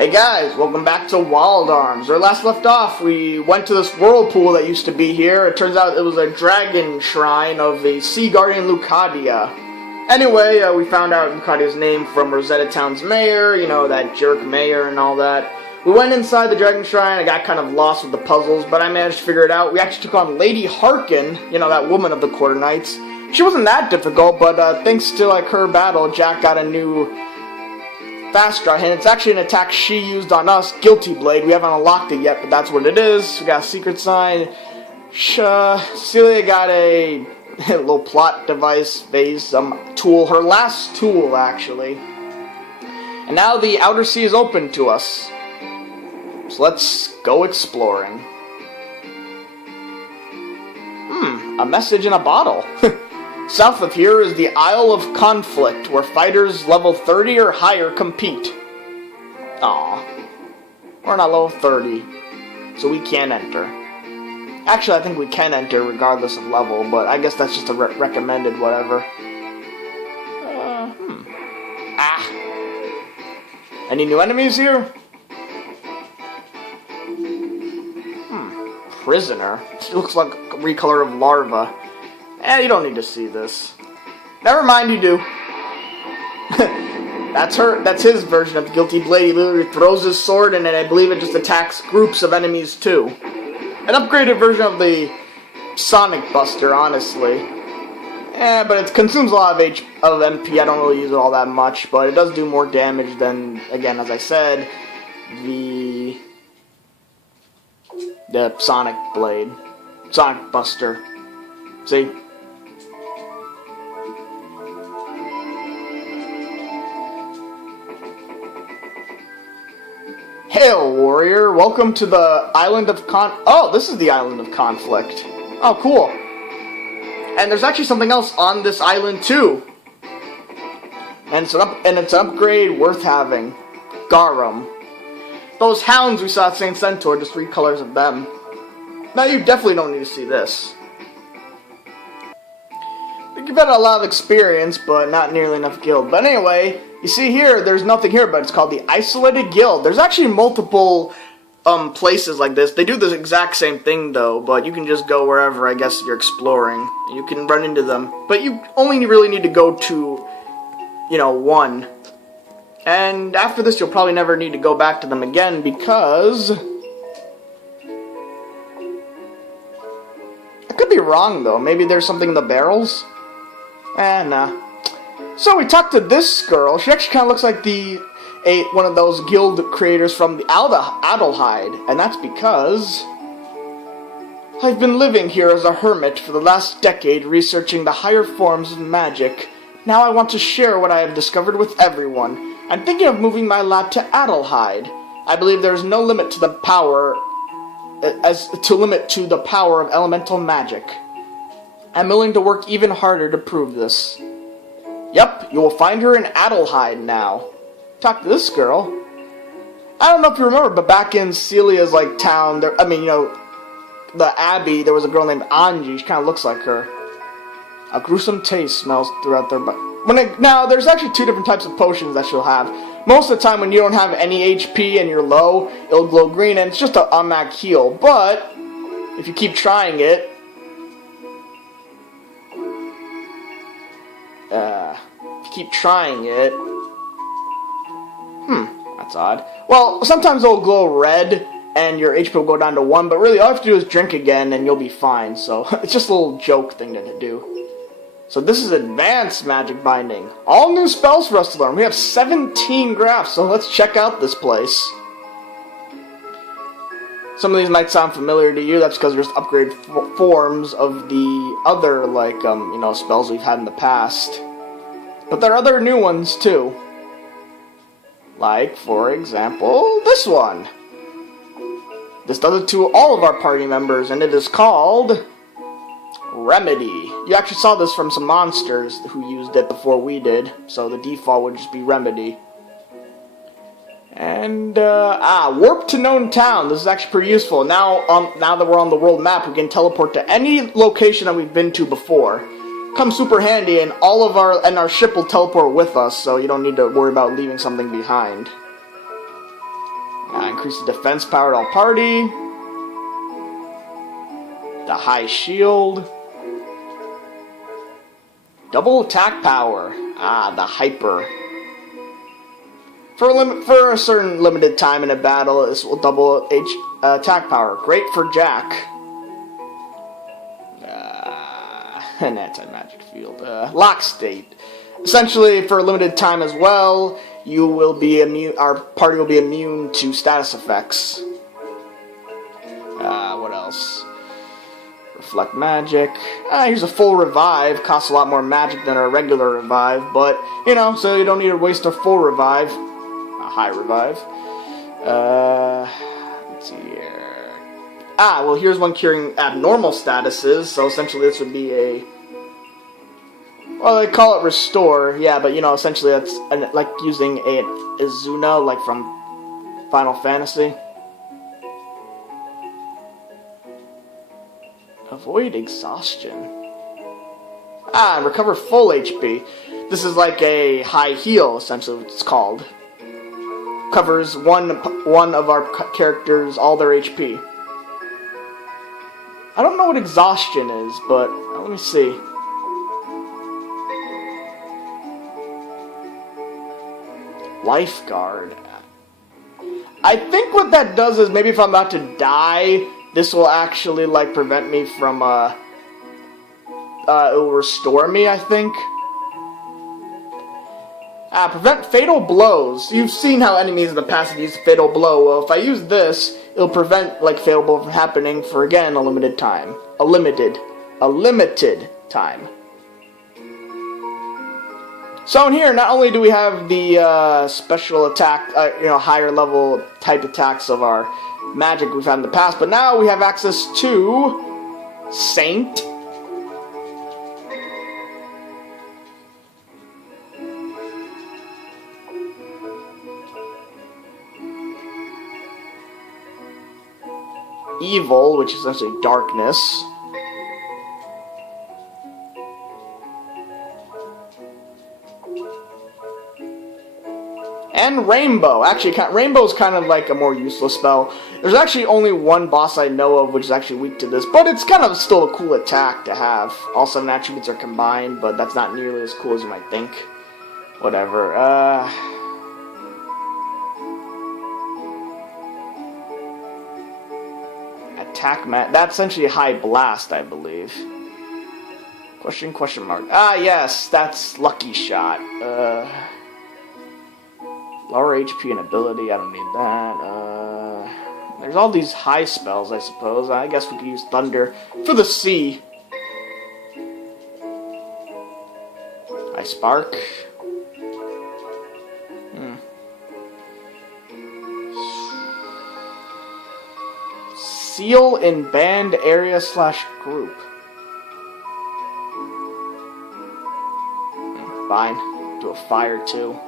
Hey guys, welcome back to Wild Arms. Where last left off, we went to this whirlpool that used to be here. It turns out it was a dragon shrine of the sea guardian Lucadia. Anyway, we found out Lucadia's name from Rosetta Town's mayor, you know, that jerk mayor and all that. We went inside the dragon shrine. I got kind of lost with the puzzles, but I managed to figure it out. We actually took on Lady Harkin, you know, that woman of the Quarter Knights. She wasn't that difficult, but thanks to like her battle, Jack got a new fast draw hand. It's actually an attack she used on us, Guilty Blade. We haven't unlocked it yet, but that's what it is. We got a secret sign. Celia got a little plot device phase tool, her last tool actually. And now the outer sea is open to us. So let's go exploring. A message in a bottle. South of here is the Isle of Conflict, where fighters level 30 or higher compete. Aw. We're not level 30, so we can't enter. Actually, I think we can enter regardless of level, but I guess that's just a recommended whatever. Any new enemies here? Prisoner. It looks like a recolor of larva. You don't need to see this. Never mind, you do. That's his version of Guilty Blade. He literally throws his sword and I believe it just attacks groups of enemies too. An upgraded version of the Sonic Buster, honestly. But it consumes a lot of MP. I don't really use it all that much, but it does do more damage than, again, as I said, the Sonic Blade. Sonic Buster. See? Hail, warrior! Welcome to the Island of Oh, this is the Island of Conflict. Oh, cool. And there's actually something else on this island, too. And it's an upgrade worth having. Garum. Those hounds we saw at St. Centaur, just 3 colors of them. Now, you definitely don't need to see this. You've had a lot of experience, but not nearly enough guild. But anyway, you see here, there's nothing here, but it's called the Isolated Guild. There's actually multiple places like this. They do the exact same thing, though, but you can just go wherever, I guess, you're exploring. You can run into them. But you only really need to go to, you know, one. And after this, you'll probably never need to go back to them again, because I could be wrong, though. Maybe there's something in the barrels? Nah. So we talked to this girl. She actually kind of looks like one of those guild creators from the Adlehyde, and that's because I've been living here as a hermit for the last decade, researching the higher forms of magic. Now I want to share what I have discovered with everyone. I'm thinking of moving my lab to Adlehyde. I believe there is no limit to the power of elemental magic. I'm willing to work even harder to prove this. Yep, you will find her in Adlehyde now. Talk to this girl. I don't know if you remember, but back in Celia's town, the Abbey, there was a girl named Angie. She kind of looks like her. A gruesome taste smells throughout their body. Now, there's actually 2 different types of potions that she'll have. Most of the time, when you don't have any HP and you're low, it'll glow green, and it's just an automatic heal. But if you keep trying it, that's odd. Well, sometimes it'll glow red, and your HP will go down to 1, but really all you have to do is drink again, and you'll be fine, so it's just a little joke thing to do. So this is Advanced Magic Binding. All new spells for us to learn. We have 17 graphs, so let's check out this place. Some of these might sound familiar to you. That's because there's upgrade forms of the other, spells we've had in the past. But there are other new ones, too. Like, for example, this one. This does it to all of our party members, and it is called Remedy. You actually saw this from some monsters who used it before we did, so the default would just be Remedy. And, warp to known town. This is actually pretty useful. Now that we're on the world map, we can teleport to any location that we've been to before. Comes super handy, and our ship will teleport with us, so you don't need to worry about leaving something behind. Increase the defense power to all party. The high shield. Double attack power. The hyper. For a certain limited time in a battle, this will double attack power. Great for Jack. An anti-magic field. Lock state. Essentially, for a limited time as well, you will be immune. Our party will be immune to status effects. What else? Reflect magic. Here's a full revive. Costs a lot more magic than a regular revive, but you know, so you don't need to waste a full revive. A high revive. Let's see here. Well, here's one curing abnormal statuses. So essentially, this would be a. Well, they call it restore, yeah, but you know, essentially that's like using a Izuna, like from Final Fantasy. Avoid exhaustion. Recover full HP. This is like a high heal, essentially what it's called. Covers one of our characters, all their HP. I don't know what exhaustion is, but let me see. Lifeguard. I think what that does is maybe if I'm about to die, this will actually like prevent me from it will restore me, I think. Prevent fatal blows. You've seen how enemies in the past have used fatal blow. Well, if I use this, it'll prevent like fatal blow from happening for again a limited time. A limited time. So in here, not only do we have the special attack, higher level type attacks of our magic we've had in the past, but now we have access to Saint. Evil, which is essentially darkness. And Rainbow. Actually, Rainbow is kind of like a more useless spell. There's actually only one boss I know of which is actually weak to this, but it's kind of still a cool attack to have. All 7 attributes are combined, but that's not nearly as cool as you might think. Whatever. Attack that's essentially a high blast, I believe. Question mark. Yes, that's Lucky Shot. Lower HP and ability, I don't need that. There's all these high spells, I suppose. I guess we could use Thunder for the sea. Ice Spark. Seal in band area / group. Fine. Do a fire too.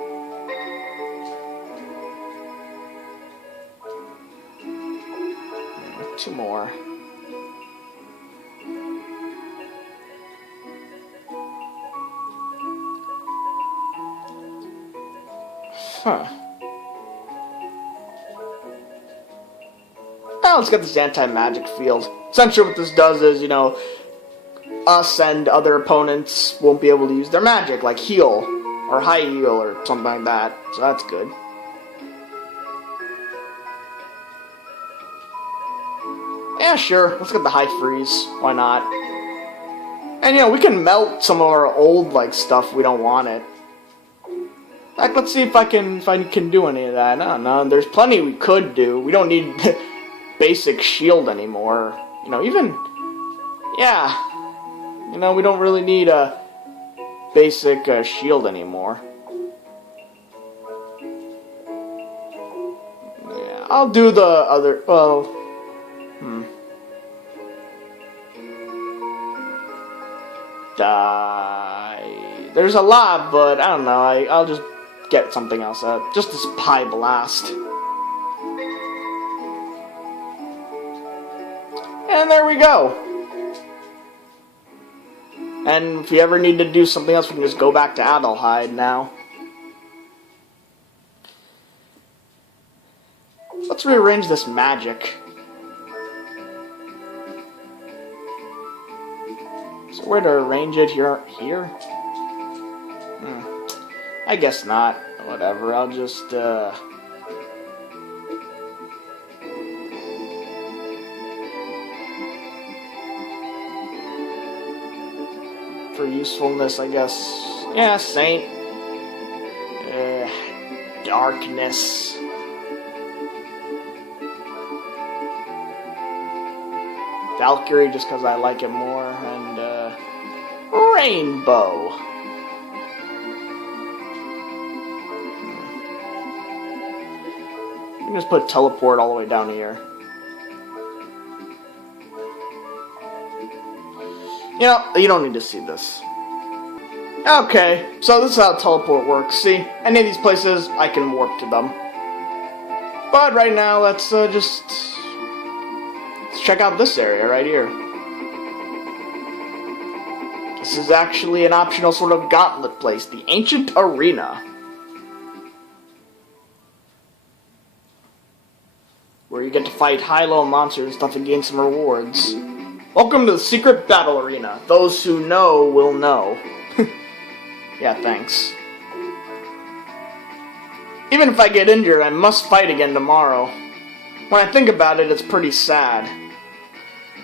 Two more. Now let's get this anti-magic field. Essentially what this does is, us and other opponents won't be able to use their magic, like heal, or high heal, or something like that. So that's good. Yeah, sure. Let's get the high freeze. Why not? And, we can melt some of our old, stuff. We don't want it. Let's see if I can do any of that. I don't know. There's plenty we could do. We don't need basic shield anymore. Yeah. We don't really need a basic shield anymore. Yeah, I'll do the other, There's a lot, but I don't know. I'll just get something else out. Just this Pie Blast. And there we go. And if you ever need to do something else, we can just go back to Adlehyde now. let's rearrange this magic. So where to arrange it here? Here? I guess not. Whatever, I'll just, for usefulness, I guess. Yeah, Saint. Darkness. Valkyrie, just because I like it more, and, Rainbow. You can just put teleport all the way down here. You know, you don't need to see this. Okay, so this is how teleport works. See, any of these places, I can warp to them. But right now, let's check out this area right here. This is actually an optional sort of gauntlet place, the Ancient Arena. Where you get to fight high-low monsters and stuff and gain some rewards. Welcome to the Secret Battle Arena. Those who know will know. Yeah, thanks. Even if I get injured, I must fight again tomorrow. When I think about it, it's pretty sad.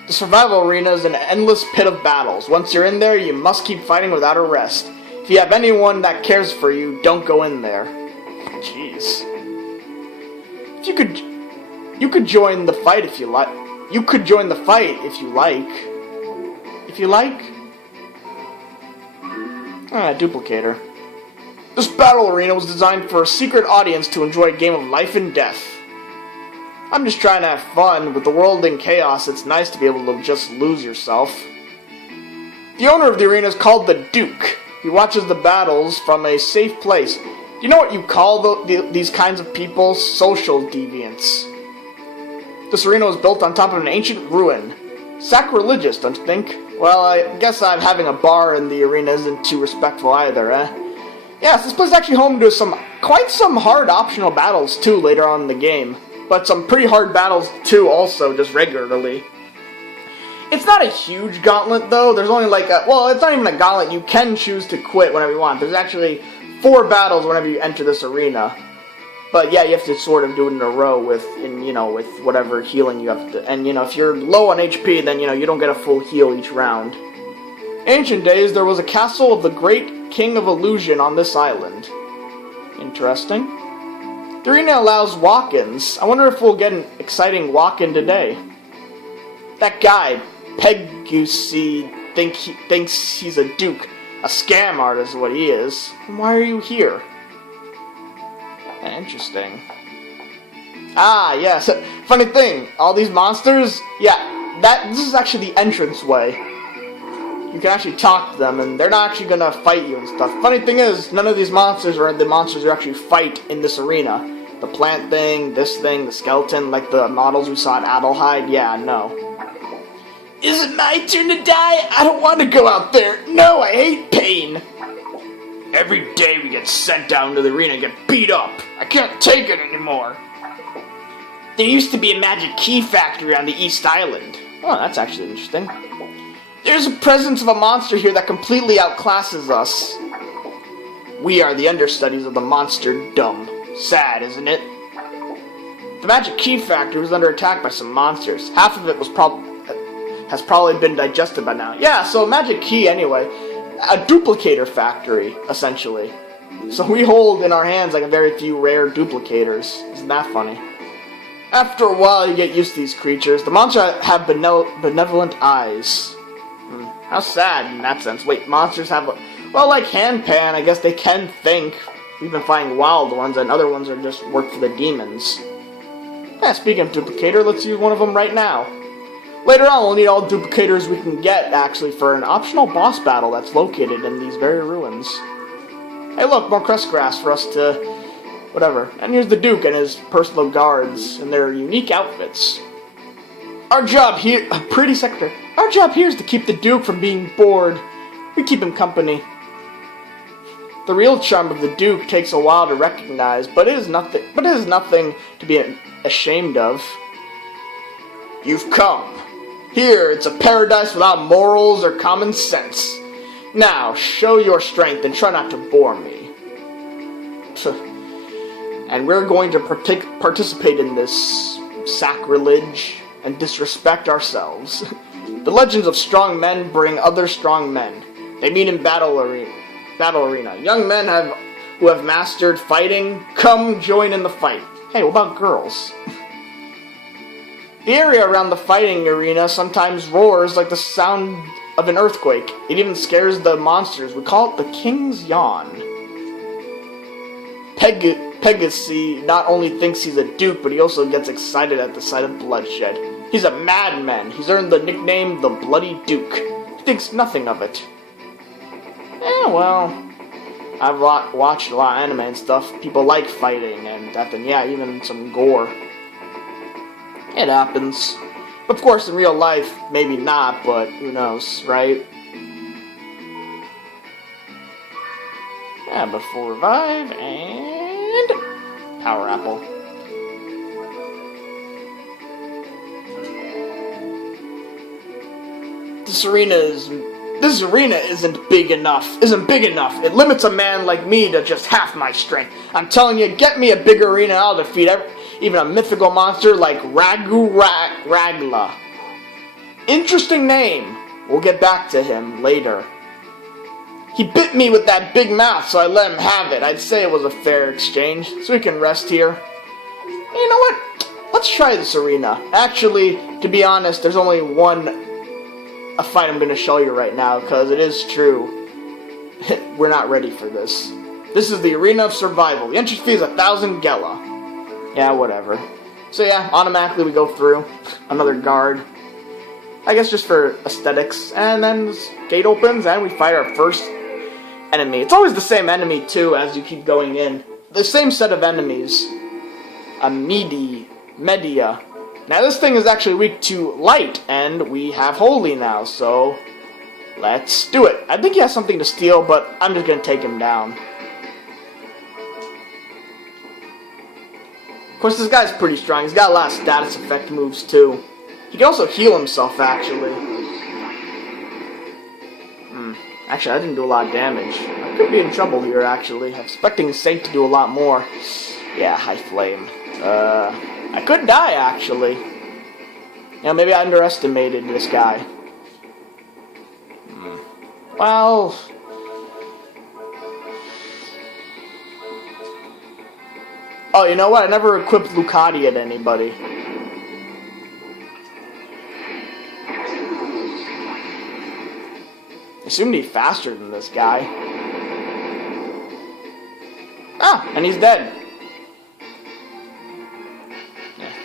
The survival arena is an endless pit of battles. Once you're in there, you must keep fighting without a rest. If you have anyone that cares for you, don't go in there. Jeez. If you could join the fight if you like. You could join the fight if you like. If you like? Duplicator. This battle arena was designed for a secret audience to enjoy a game of life and death. I'm just trying to have fun. With the world in chaos, it's nice to be able to just lose yourself. The owner of the arena is called the Duke. He watches the battles from a safe place. Do you know what you call these kinds of people? Social deviants. This arena was built on top of an ancient ruin. Sacrilegious, don't you think? Well, I guess having a bar in the arena isn't too respectful either, eh? Yes, this place is actually home to quite some hard optional battles, too, later on in the game. But some pretty hard battles, too, also, just regularly. It's not a huge gauntlet, though. There's only well, it's not even a gauntlet. You can choose to quit whenever you want. There's actually 4 battles whenever you enter this arena. But yeah, you have to sort of do it in a row with whatever healing you have to. And if you're low on HP, then you don't get a full heal each round. Ancient days, there was a castle of the great king of illusion on this island. Interesting. The arena allows walk-ins. I wonder if we'll get an exciting walk-in today. That guy, Pegusi, thinks he's a duke. A scam artist is what he is. Then why are you here? Interesting. Ah, yes. Funny thing, all these monsters, yeah, this is actually the entranceway. You can actually talk to them, and they're not actually gonna fight you and stuff. Funny thing is, none of these monsters are the monsters you actually fight in this arena. The plant thing, this thing, the skeleton, like the models we saw at Adlehyde, yeah, no. Is it my turn to die? I don't want to go out there. No, I hate pain. Every day we get sent down to the arena and get beat up. I can't take it anymore. There used to be a magic key factory on the East Island. Oh, that's actually interesting. There's a presence of a monster here that completely outclasses us. We are the understudies of the monster-dom. Sad, isn't it? The magic key factory was under attack by some monsters. Half of it has probably been digested by now. Yeah, so magic key anyway. A duplicator factory, essentially. So we hold in our hands like a very few rare duplicators. Isn't that funny? After a while, you get used to these creatures. The monsters have benevolent eyes. How sad in that sense. Wait, monsters have... Well, like Handpan, I guess they can think. We've been fighting wild ones, and other ones are just work for the demons. Yeah, speaking of duplicator, let's use one of them right now. Later on, we'll need all duplicators we can get, actually, for an optional boss battle that's located in these very ruins. Hey look, more crest grass for us to... whatever. And here's the Duke and his personal guards in their unique outfits. Our job here... Pretty secretary. Our job here is to keep the Duke from being bored. We keep him company. The real charm of the Duke takes a while to recognize, but it is nothing to be ashamed of. You've come. Here, it's a paradise without morals or common sense. Now, show your strength and try not to bore me. And we're going to participate in this sacrilege and disrespect ourselves. The legends of strong men bring other strong men. They meet in battle arena. Young men who have mastered fighting, come join in the fight. Hey, what about girls? The area around the fighting arena sometimes roars like the sound of an earthquake. It even scares the monsters. We call it the King's Yawn. Pegasus not only thinks he's a duke, but he also gets excited at the sight of bloodshed. He's a madman. He's earned the nickname the Bloody Duke. He thinks nothing of it. Well, I've watched a lot of anime and stuff. People like fighting and that, and yeah, even some gore. It happens. Of course, in real life, maybe not, but who knows, right? Yeah, before revive and power apple. This arena isn't big enough. It limits a man like me to just half my strength. I'm telling you, get me a big arena, I'll defeat even a mythical monster like Ragla. Interesting name. We'll get back to him later. He bit me with that big mouth, so I let him have it. I'd say it was a fair exchange, so we can rest here. You know what? Let's try this arena. Actually, to be honest, there's only a fight I'm going to show you right now, because it is true. We're not ready for this. This is the Arena of Survival. The entry fee is 1,000 Gela. Yeah, whatever. So yeah, automatically we go through. Another guard. I guess just for aesthetics. And then this gate opens and we fight our first enemy. It's always the same enemy too as you keep going in. The same set of enemies. Media. Now this thing is actually weak to light, and we have holy now, so let's do it. I think he has something to steal, but I'm just going to take him down. Of course, this guy's pretty strong. He's got a lot of status effect moves, too. He can also heal himself, actually. Actually, I didn't do a lot of damage. I could be in trouble here, actually. I'm expecting Saint to do a lot more. Yeah, high flame. I could die, actually. You know, maybe I underestimated this guy. Well... Oh, you know what? I never equipped Lucati at anybody. I assumed he'd be faster than this guy. Ah, and he's dead.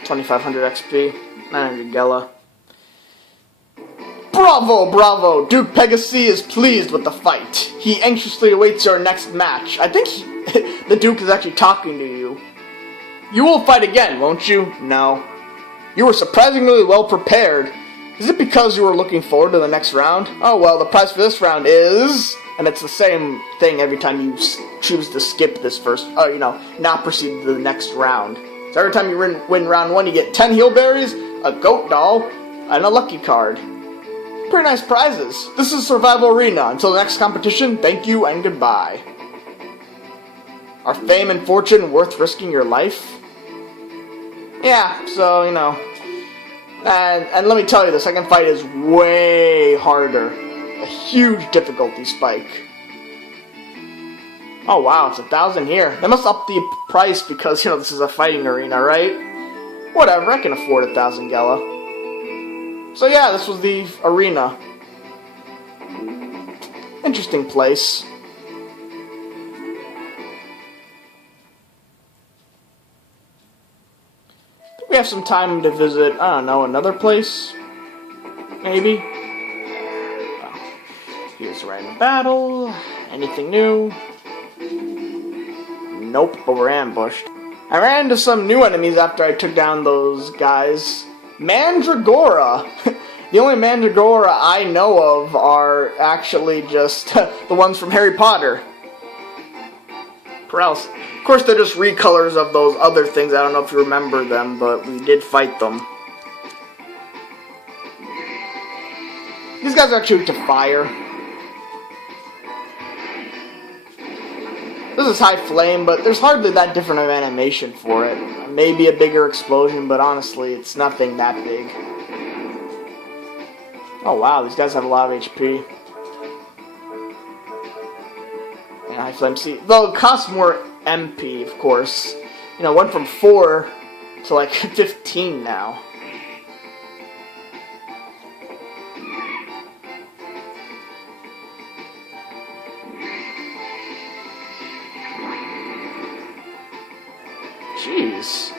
2,500 XP, 900 Gela. Bravo! Duke Pegasus is pleased with the fight. He anxiously awaits your next match. I think the Duke is actually talking to you. You will fight again, won't you? No. You were surprisingly well prepared. Is it because you were looking forward to the next round? Oh well, the prize for this round is... And it's the same thing every time you choose to skip this first... not proceed to the next round. So every time you win round 1, you get 10 heal berries, a goat doll, and a lucky card. Pretty nice prizes. This is Survival Arena. Until the next competition, thank you and goodbye. Are fame and fortune worth risking your life? Yeah, so, And let me tell you, the second fight is way harder. A huge difficulty spike. Oh wow, it's 1,000 here. They must up the price because, this is a fighting arena, right? Whatever, I can afford 1,000 Gela. So yeah, this was the arena. Interesting place. We have some time to visit, I don't know, another place? Maybe? Oh. Here's random battle. Anything new? Nope, but we're ambushed. I ran into some new enemies after I took down those guys. Mandragora! The only Mandragora I know of are actually just the ones from Harry Potter. Paralysis. Of course, they're just recolors of those other things. I don't know if you remember them, but we did fight them. These guys are actually weak to fire. This is high flame, but there's hardly that different of animation for it. Maybe a bigger explosion, but honestly, it's nothing that big. Oh wow, these guys have a lot of HP. And high flame C. Though it costs more MP, of course. You know, went from 4 to like 15 now. Jeez.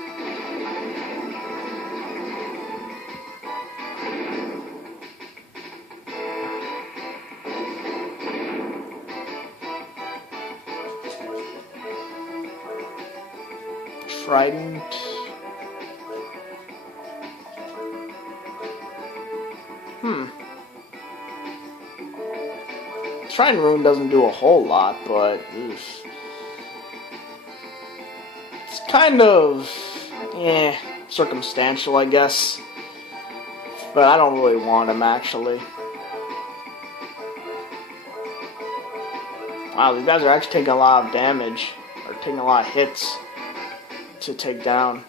Trident. Trident rune doesn't do a whole lot, but oof. It's kind of circumstantial, I guess. But I don't really want him, actually. Wow, these guys are actually taking a lot of damage, or taking a lot of hits to take down.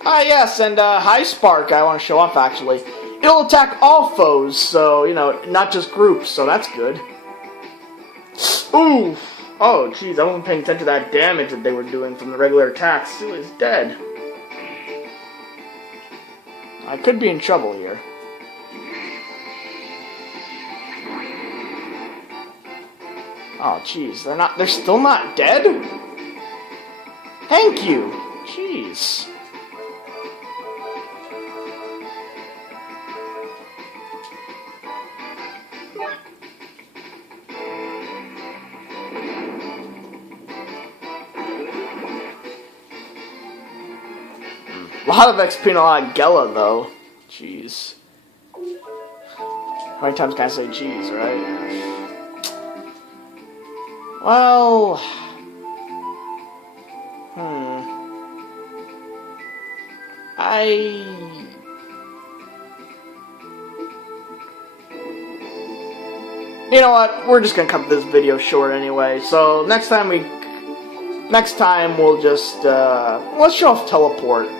Ah, yes, and High Spark I want to show off, actually. It'll attack all foes, so, you know, not just groups, so that's good. Ooh! Oh, jeez, I wasn't paying attention to that damage that they were doing from the regular attacks. It was dead. I could be in trouble here. Oh, jeez, they're still not dead? Thank you! Jeez. A lot of XP and a lot of Gela, though. Jeez. How many times can I say jeez, right? Well... You know what? We're just gonna cut this video short anyway. So next time we'll just let's show off teleport.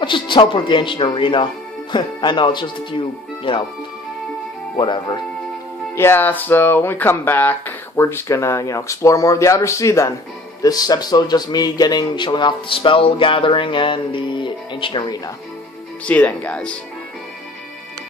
Let's just teleport the ancient arena. I know it's just a few, you know, whatever. Yeah. So when we come back, we're just gonna, you know, explore more of the Outer Sea. Then this episode is just me showing off the spell gathering and the ancient arena. See you then, guys.